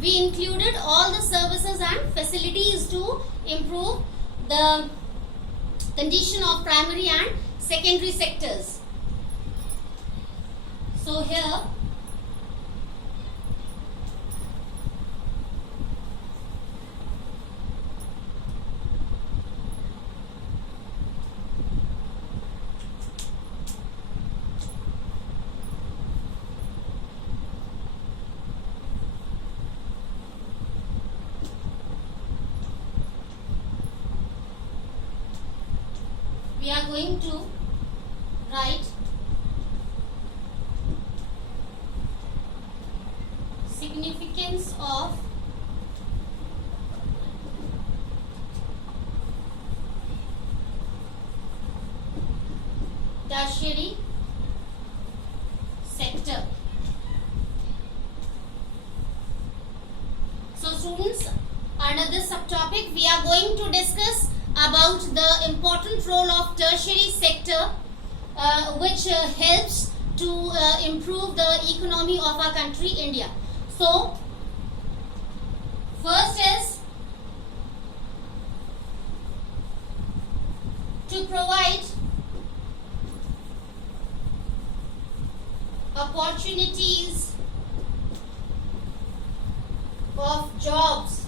we included all the services and facilities to improve the condition of primary and secondary sectors. So here we are going to write significance of tertiary sector. So students, under this subtopic we are going to discuss about the important role of tertiary sector which helps to improve the economy of our country India. So first is to provide opportunities of jobs.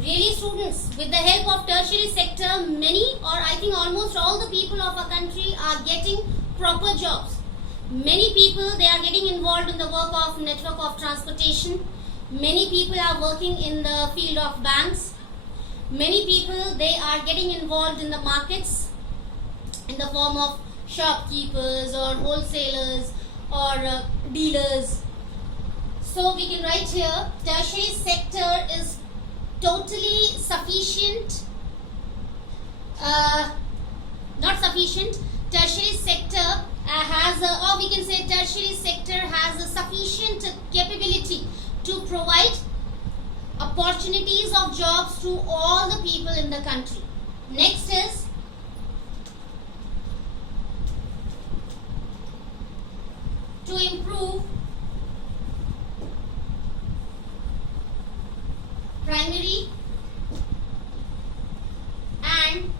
Really students, with the help of tertiary sector, many or I think almost all the people of our country are getting proper jobs. Many people, they are getting involved in the work of network of transportation. Many people are working in the field of banks. Many people, they are getting involved in the markets in the form of shopkeepers or wholesalers or dealers. So we can write here, tertiary sector is totally sufficient, not sufficient, tertiary sector has or we can say tertiary sector has a sufficient capability to provide opportunities of jobs to all the people in the country. Next is to improve primary and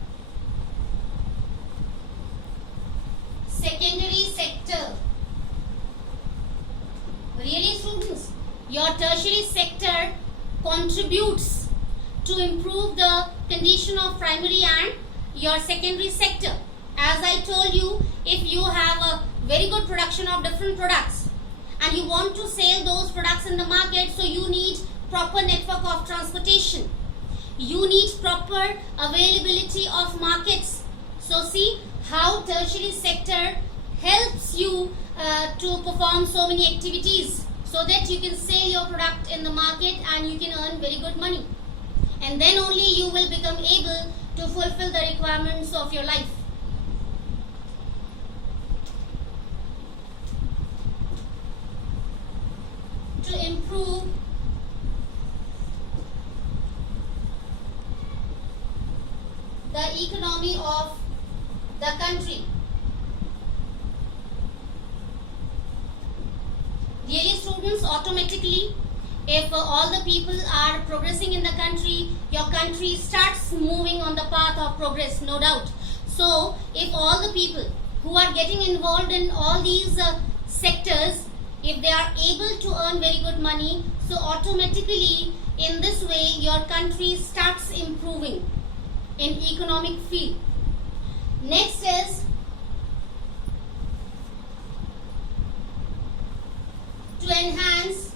secondary sector. Really students, your tertiary sector contributes to improve the condition of primary and your secondary sector. As I told you, if you have a very good production of different products and you want to sell those products in the market, so you need proper network of transportation. You need proper availability of markets. So see how tertiary sector helps you to perform so many activities so that you can sell your product in the market and you can earn very good money. And then only you will become able to fulfill the requirements of your life. To improve the economy of the country. Really students, automatically if all the people are progressing in the country, your country starts moving on the path of progress, no doubt. So if all the people who are getting involved in all these sectors, if they are able to earn very good money, so automatically in this way your country starts improving in economic field. Next is to enhance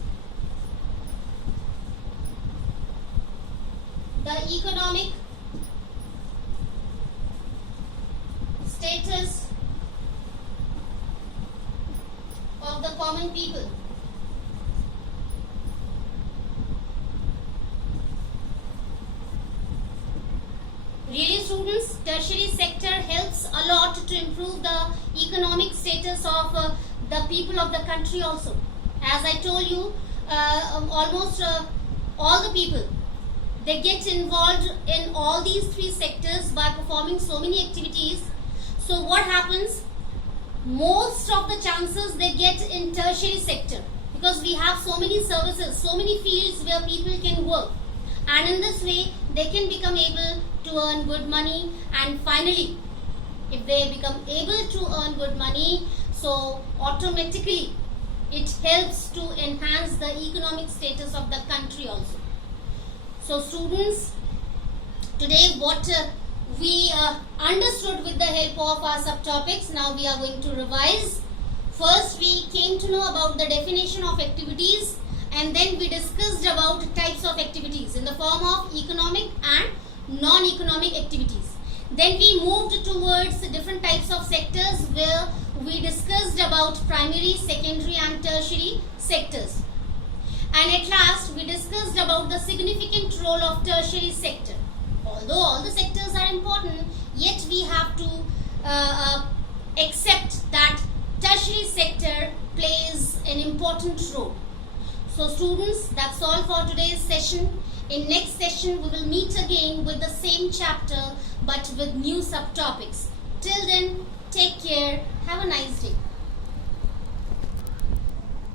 the economic status of the common people. Really students, tertiary sector helps a lot to improve the economic status of the people of the country also. As I told you, almost all the people, they get involved in all these three sectors by performing so many activities. So what happens? Most of the chances they get in tertiary sector, because we have so many services, so many fields where people can work, and in this way they can become able to earn good money. And finally, if they become able to earn good money, so automatically it helps to enhance the economic status of the country also. So students, today what we understood with the help of our subtopics, now we are going to revise. First we came to know about the definition of activities, and then we discussed about types of activities in the form of economic and non-economic activities. Then we moved towards different types of sectors where we discussed about primary, secondary and tertiary sectors. And at last we discussed about the significant role of tertiary sector. Although all the sectors are important, yet we have to accept that tertiary sector plays an important role. So students, that's all for today's session. In next session we will meet again with the same chapter but with new subtopics. Till then, take care.